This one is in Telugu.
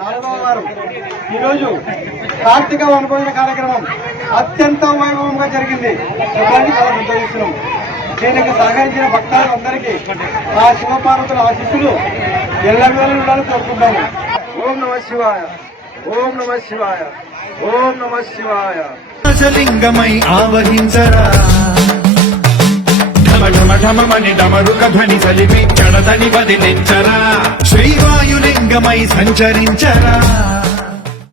4వ వారం ఈరోజు కార్తీక వనభోజన కార్యక్రమం అత్యంత వైభవంగా జరిగింది. చాలా సంతోషిస్తున్నాం. దీనికి సహకరించిన భక్తులందరికీ ఆ శివపార్వతుల ఆశీస్సులు ఎల్లవేళ ఉండాలని కోరుకుంటాము. ఓం నమ శివాయ, ఓం నమ శివాయ, ఓం నమ శివాయ. లింగమై ఆవహించరా ఢమఢమఢమని డమరుక ధ్వని సలిపి జడదని వదిలించరా శ్రీవాయులింగమై సంచరించరా.